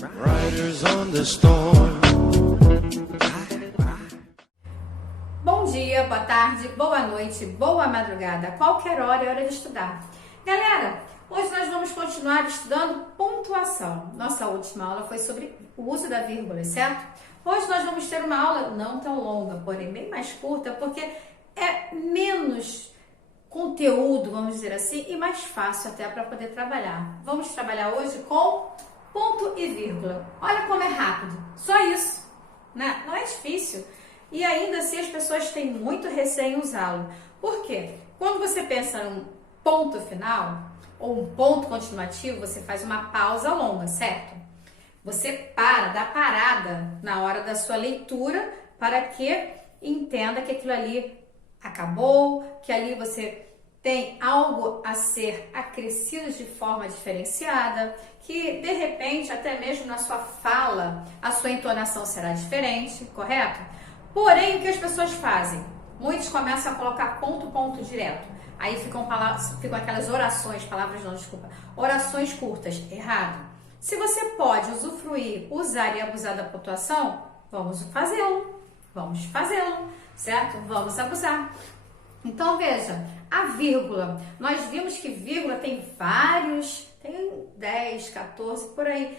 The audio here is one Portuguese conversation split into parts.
Riders on the storm. Bom dia, boa tarde, boa noite, boa madrugada. Qualquer hora é hora de estudar. Galera, hoje nós vamos continuar estudando pontuação. Nossa última aula foi sobre o uso da vírgula, certo? Hoje nós vamos ter uma aula não tão longa, porém bem mais curta, porque é menos conteúdo, vamos dizer assim, e mais fácil até para poder trabalhar. Vamos trabalhar hoje com ponto e vírgula. Olha como é rápido, só isso, né? Não é difícil. E ainda assim as pessoas têm muito receio em usá-lo. Por quê? Quando você pensa num ponto final ou um ponto continuativo, você faz uma pausa longa, certo? Você dá parada na hora da sua leitura para que entenda que aquilo ali acabou, que ali você tem algo a ser acrescido de forma diferenciada, que de repente até mesmo na sua fala a sua entonação será diferente, correto? Porém, o que as pessoas fazem? Muitos começam a colocar ponto direto. Aí ficam aquelas orações curtas. Errado. Se você pode usufruir, usar e abusar da pontuação, vamos fazê-lo, certo? Vamos abusar. Então, veja, a vírgula. Nós vimos que vírgula tem 10, 14, por aí,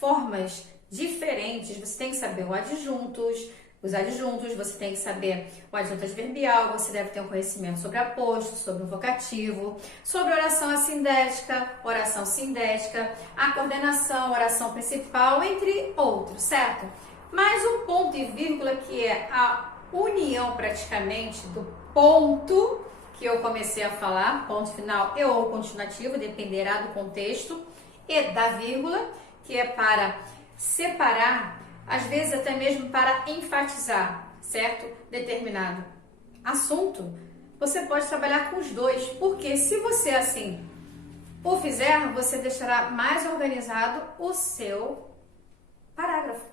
formas diferentes. Você tem que saber os adjuntos, você tem que saber o adjunto adverbial, você deve ter um conhecimento sobre aposto, sobre o vocativo, sobre oração assindética, oração sindética, a coordenação, oração principal, entre outros, certo? Mas o ponto e vírgula, que é a união praticamente do ponto, que eu comecei a falar, ponto final e ou continuativo, dependerá do contexto, e da vírgula, que é para separar, às vezes até mesmo para enfatizar, certo? Determinado assunto, você pode trabalhar com os dois, porque se você assim o fizer, você deixará mais organizado o seu parágrafo.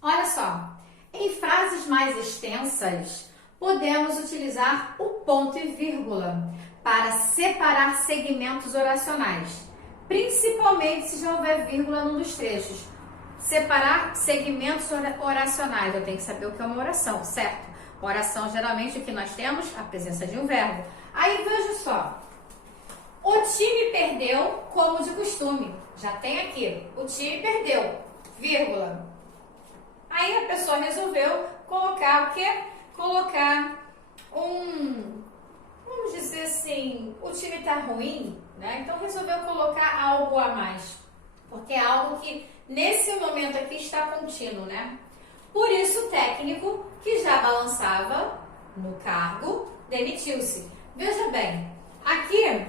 Olha só, em frases mais extensas, podemos utilizar o ponto e vírgula para separar segmentos oracionais, principalmente se já houver vírgula num dos trechos. Separar segmentos oracionais, eu tenho que saber o que é uma oração, certo? Oração, geralmente, o que nós temos? A presença de um verbo. Aí, veja só. O time perdeu como de costume. Já tem aqui. O time perdeu, vírgula. Aí a pessoa resolveu colocar o quê? Vamos dizer assim, o time tá ruim, né? Então resolveu colocar algo a mais. Porque é algo que nesse momento aqui está contínuo, né? Por isso o técnico, que já balançava no cargo, demitiu-se. Veja bem, aqui,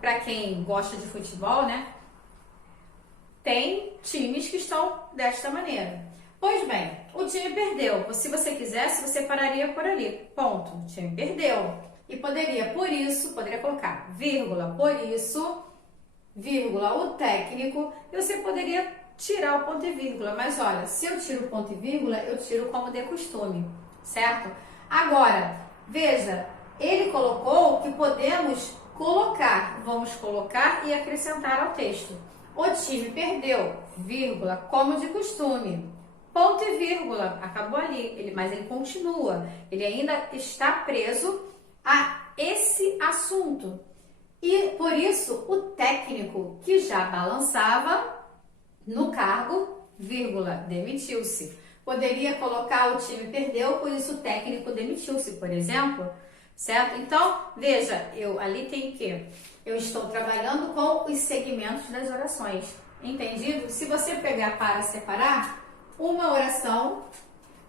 para quem gosta de futebol, né? Tem times que estão desta maneira. Pois bem, o time perdeu. Se você quisesse, você pararia por ali. Ponto. O time perdeu. E poderia colocar vírgula, por isso, vírgula, o técnico, e você poderia tirar o ponto e vírgula. Mas olha, se eu tiro o ponto e vírgula, eu tiro como de costume, certo? Agora, veja, ele colocou que podemos colocar. Vamos colocar e acrescentar ao texto. O time perdeu, vírgula, como de costume. Ponto e vírgula, acabou ali, mas ele continua, ele ainda está preso a esse assunto. E por isso o técnico, que já balançava no cargo, vírgula, demitiu-se. Poderia colocar o time perdeu, por isso o técnico demitiu-se, por exemplo, certo? Então, veja, ali tem que eu estou trabalhando com os segmentos das orações, entendido? Se você pegar para separar uma oração,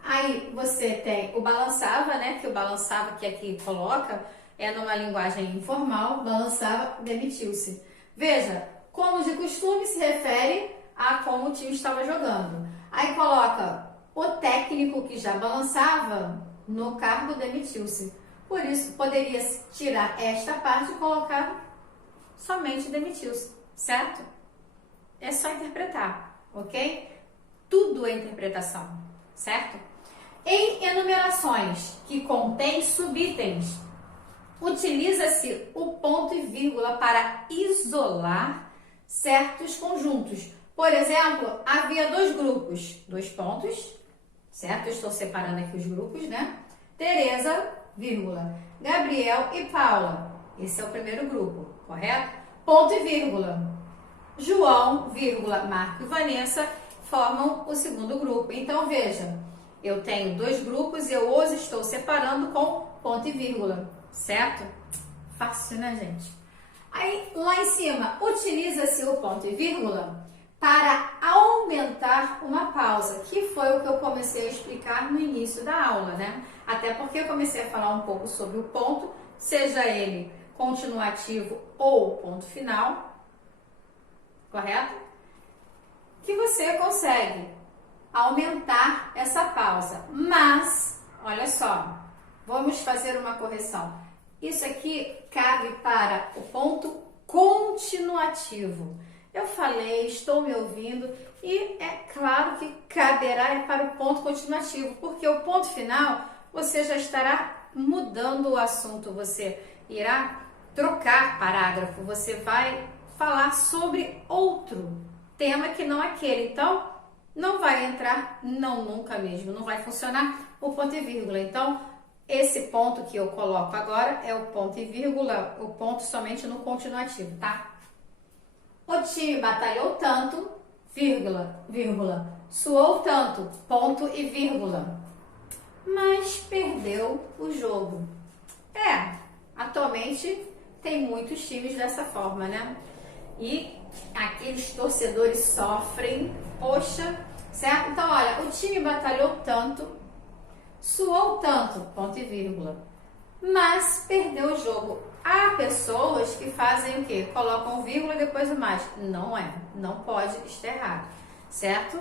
aí você tem o balançava, né? Que o balançava que aqui coloca é numa linguagem informal, balançava, demitiu-se. Veja, como de costume se refere a como o time estava jogando. Aí coloca o técnico, que já balançava no cargo, demitiu-se. Por isso, poderia tirar esta parte e colocar somente demitiu-se, certo? É só interpretar, ok? Tudo é interpretação, certo? Em enumerações que contêm subitens, utiliza-se o ponto e vírgula para isolar certos conjuntos. Por exemplo, havia dois grupos, 2 pontos, certo? Eu estou separando aqui os grupos, né? Tereza, vírgula, Gabriel e Paula. Esse é o primeiro grupo, correto? Ponto e vírgula. João, vírgula, Marco e Vanessa formam o segundo grupo. Então, veja, eu tenho 2 grupos e eu os estou separando com ponto e vírgula, certo? Fácil, né, gente? Aí, lá em cima, utiliza-se o ponto e vírgula para aumentar uma pausa, que foi o que eu comecei a explicar no início da aula, né? Até porque eu comecei a falar um pouco sobre o ponto, seja ele continuativo ou ponto final, correto? Que você consegue aumentar essa pausa. Mas, olha só, vamos fazer uma correção. Isso aqui cabe para o ponto continuativo. Eu falei, estou me ouvindo e é claro que caberá para o ponto continuativo, porque o ponto final você já estará mudando o assunto, você irá trocar parágrafo, você vai falar sobre outro tema que não aquele. Então, não vai entrar, não, nunca mesmo, não vai funcionar o ponto e vírgula. Então, esse ponto que eu coloco agora é o ponto e vírgula, o ponto somente no continuativo, tá? O time batalhou tanto, vírgula, vírgula, suou tanto, ponto e vírgula, mas perdeu o jogo. Atualmente tem muitos times dessa forma, né? E aqueles torcedores sofrem, poxa, certo? Então, olha, o time batalhou tanto, suou tanto, ponto e vírgula, mas perdeu o jogo. Há pessoas que fazem o quê? Colocam vírgula e depois o mais. Não é, não pode, estar errado, certo?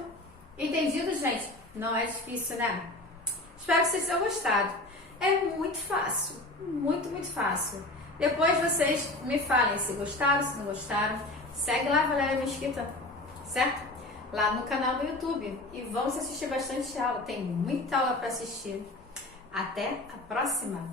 Entendido, gente? Não é difícil, né? Espero que vocês tenham gostado. É muito fácil, muito, muito fácil. Depois vocês me falem se gostaram, se não gostaram. Segue lá, Valéria Mesquita, certo? Lá no canal do YouTube. E vamos assistir bastante aula. Tem muita aula para assistir. Até a próxima!